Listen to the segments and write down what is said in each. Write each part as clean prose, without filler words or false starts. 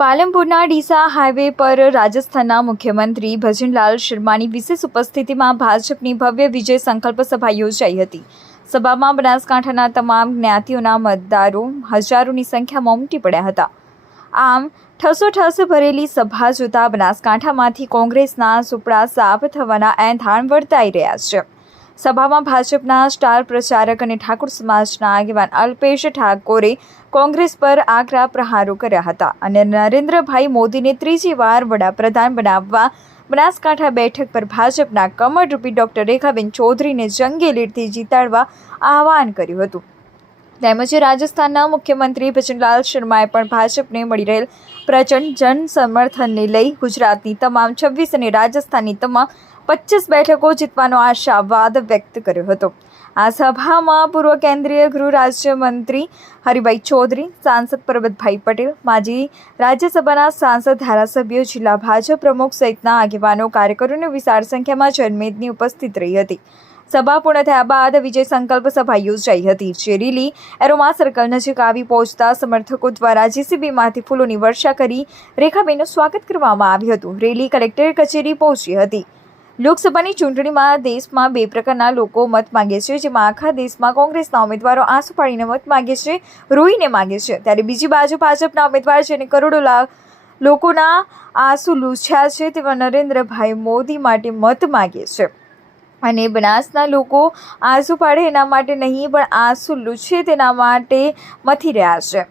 પાલનપુરના Deesa highway પર રાજસ્થાનના મુખ્યમંત્રી ભજનલાલ શર્માની વિશેષ ઉપસ્થિતિમાં ભાજપની ભવ્ય વિજય સંકલ્પ સભા યોજાઈ હતી। સભામાં બનાસકાંઠાના તમામ જ્ઞાતિઓના મતદારો હજારોની સંખ્યામાં ઉમટી પડ્યા હતા। આમ ઠસોઠસ ભરેલી સભા જોતા બનાસકાંઠામાંથી કોંગ્રેસના સુપડા સાફ થવાના એંધાણ વર્તાઈ રહ્યા છે। સભામાં ભાજપના સ્ટાર પ્રચારક અને ઠાકોર સમાજના આગેવાન અલ્પેશ ઠાકોરે કોંગ્રેસ પર આકરા પ્રહારો કર્યા હતા અને નરેન્દ્રભાઈ મોદીને ત્રીજી વાર વડાપ્રધાન બનાવવા બનાસકાંઠા બેઠક પર ભાજપના કમળરૂપી ડોક્ટર રેખાબેન ચૌધરીને જંગી લીડથી જીતાડવા આહવાન કર્યું હતું। તેમજ રાજસ્થાનના મુખ્યમંત્રી ભજનલાલ શર્માએ પણ ભાજપને મળી રહેલ પ્રચંડ જન સમર્થનને લઈ ગુજરાતની તમામ 26 અને રાજસ્થાનની તમામ 25 બેઠકો જીતવાનો આશાવાદ વ્યક્ત કર્યો હતો। આ સભામાં પૂર્વ કેન્દ્રીય ગૃહ રાજ્યમંત્રી હરિભાઈ ચૌધરી, સાંસદ પરબતભાઈ પટેલ, માજી રાજ્યસભાના સાંસદ, ધારાસભ્યો, જિલ્લા ભાજપ પ્રમુખ સહિતના આગેવાનો, કાર્યકરોની વિશાળ સંખ્યામાં જનમેદની ઉપસ્થિત રહી હતી। સભા પૂર્ણ થયા બાદ વિજય સંકલ્પ સભા યોજાઈ હતી, જે રેલી એરોમા સર્કલ નજીક આવી પહોંચતા સમર્થકો દ્વારા જેસીબીમાંથી ફૂલોની વર્ષા કરી રેખાબેનનું સ્વાગત કરવામાં આવ્યું હતું। રેલી કલેક્ટર કચેરી પહોંચી હતી। લોકસભાની ચૂંટણીમાં દેશમાં બે પ્રકારના લોકો મત માંગે છે, જેમાં આખા દેશમાં કોંગ્રેસના ઉમેદવારો આંસુ પાડીને મત માંગે છે, રોઈને માંગે છે, ત્યારે બીજી બાજુ ભાજપના ઉમેદવાર જેને કરોડો લોકોના આંસુ લૂછ્યા છે તેવા નરેન્દ્રભાઈ મોદી માટે મત માંગે છે અને બનાસના લોકો આંસુ પાડે એના માટે નહીં પણ આંસુ લૂછે તેના માટે મથી રહ્યા છે।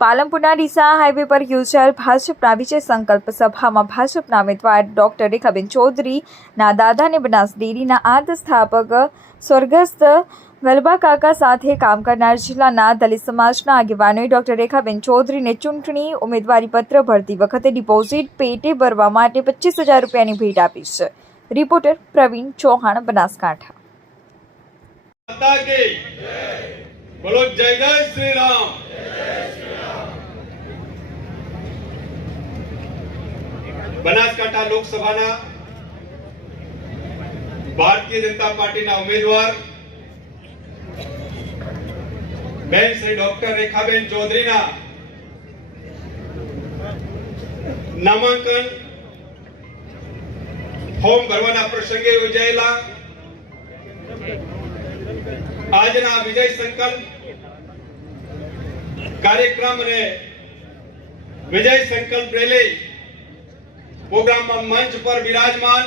પાલનપુરના ડીસા હાઈવે પર યોજાયેલ ભાજપના વિજય સંકલ્પ સભામાં ભાજપના ઉમેદવાર ડોક્ટર રેખાબેન ચૌધરીના દાદા અને બનાસ ડેરીના આદ્ય સ્થાપક સ્વર્ગસ્થ ગલબાકાકા સાથે કામ કરનાર જિલ્લાના દલિત સમાજના આગેવાનોએ ડોક્ટર રેખાબેન ચૌધરીને ચૂંટણી ઉમેદવારી પત્ર ભરતી વખતે ડિપોઝિટ પેટે ભરવા માટે 25,000 રૂપિયાની ભેટ આપી છે। રિપોર્ટર પ્રવીણ ચૌહાણ, બનાસકાંઠા। બનાસકાંઠા લોકસભાના ભારતીય જનતા પાર્ટીના ઉમેદવાર બેન શ્રી ડોક્ટર રેખાબેન ચૌધરીના નામાંકન ફોર્મ ભરવાના પ્રસંગે યોજાયેલા આજના વિજય સંકલ્પ કાર્યક્રમ અને વિજય સંકલ્પ રેલી પ્રોગ્રામમાં મંચ પર વિરાજમાન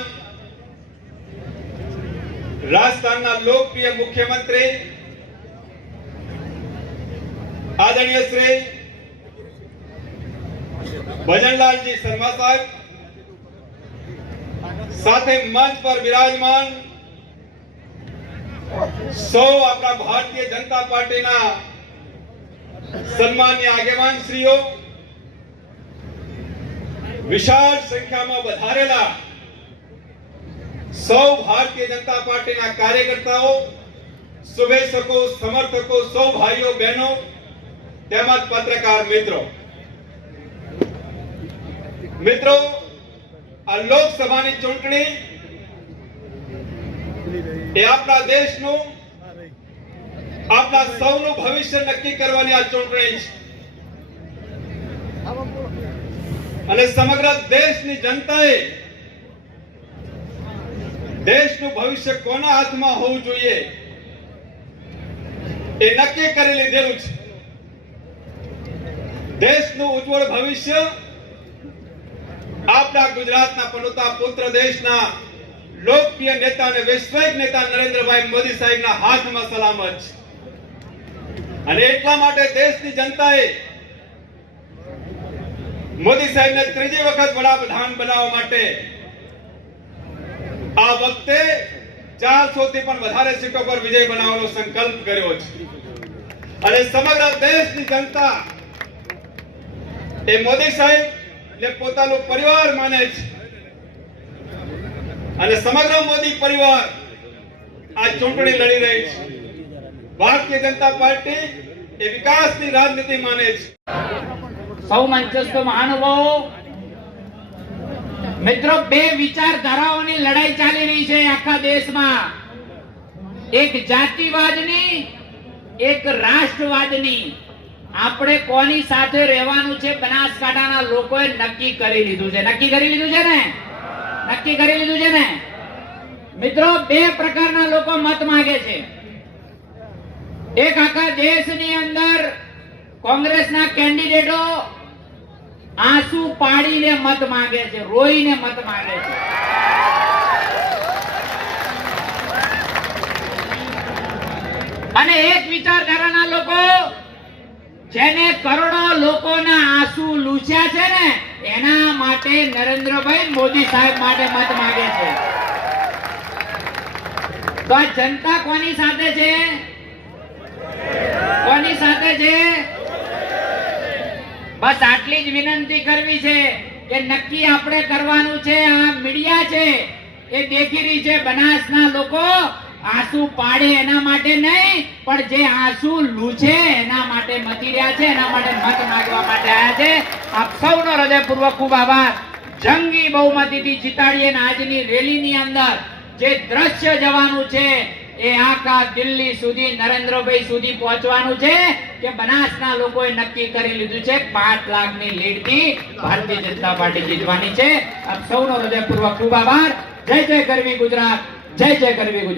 રાજસ્થાનના લોકપ્રિય મુખ્યમંત્રી આદરણીય શ્રી ભજનલાલજી શર્મા સાહેબ, સાથે મંચ પર વિરાજમાન સૌ આપણા ભારતીય જનતા પાર્ટીના સન્માનીય આગેવાન શ્રીઓ, વિશાળ સંખ્યામાં વધારેલા સૌ ભારતીય જનતા પાર્ટીના કાર્યકર્તાઓ, શુભેચ્છકો, સમર્થકો, સૌ ભાઈઓ બહેનો તેમજ પત્રકાર મિત્રો, આ લોકસભાની ચૂંટણી એ આપણા દેશનું, આપણા સૌનું ભવિષ્ય નક્કી કરવાની આ ચૂંટણી છે અને સમગ્ર દેશની જનતાએ દેશનું ભવિષ્ય કોના હાથમાં હોવું જોઈએ એ નક્કી કરી લીધેલું છે। દેશનું ઉજ્જવળ ભવિષ્ય આપણા ગુજરાતના પનોતા પુત્ર, દેશના લોકપ્રિય નેતા અને વૈશ્વિક નેતા નરેન્દ્રભાઈ મોદી સાહેબના હાથમાં સલામત છે અને એટલા માટે દેશની જનતાએ મોદી સાહેબને ત્રીજી વખત વડાપ્રધાન બનાવવા માટે આ વખતે 400 થી પણ વધારે સીટો પર વિજય બનાવવાનો સંકલ્પ કર્યો છે અને સમગ્ર દેશની જનતા એ મોદી સાહેબ ને પોતાનું પરિવાર માને છે અને સમગ્ર મોદી પરિવાર આ ચૂંટણી લડી રહી છે। ભારતીય જનતા પાર્ટી એ વિકાસની રાજનીતિ માને છે। સૌ મંચસ્થ મહાનુભાવો, મિત્રો, બે વિચારધારાઓની લડાઈ ચાલી રહી છે આખા દેશમાં। એક જાતિવાદની, એક રાષ્ટ્રવાદની। આપણે કોની સાથે રહેવાનું છે બનાસકાંઠાના લોકોએ નક્કી કરી લીધું છે. નક્કી કરી લીધું છે ને? નક્કી કરી લીધું છે ને? મિત્રો, બે પ્રકારના લોકો મત માંગે છે. એક આખા દેશની અંદર કોંગ્રેસના કેન્ડિડેટો આંસુ પાડીને મત માંગે છે, રોઈને મત માંગે છે. અને એક વિચારધારાના લોકો જેને કરોડો લોકોના આંસુ લૂછ્યા છે ને, એના માટે નરેન્દ્રભાઈ મોદી સાહેબ માટે મત માંગે છે. તો આ જનતા કોની સાથે છે? કોની સાથે છે? બસ આટલી જ વિનંતી કરવી છે કે નક્કી આપણે કરવાનું છે. આ મીડિયા છે એ દેખી રહી છે, બનાસના લોકો આંસુ પાડે એના માટે નહીં, પણ જે આંસુ લૂછે એના માટે મચી રહ્યા છે, એના માટે મત માંગવા માટે આવ્યા છે. આપ સૌનો હૃદયપૂર્વક ખૂબ આભાર. જંગી બહુમતીથી જીતાડીએ. આજની રેલીની અંદર જે દ્રશ્ય જવાનું છે એ આખા દિલ્હી સુધી, નરેન્દ્રભાઈ સુધી પહોંચવાનું છે કે બનાસના લોકોએ નક્કી કરી લીધું છે 5 લાખની લીડથી ભારતીય જનતા પાર્ટી જીતવાની છે. આપ સૌનો હૃદયપૂર્વક ખૂબ આભાર. જય જય ગરવી ગુજરાત, જય જય ગરવી ગુજરાત.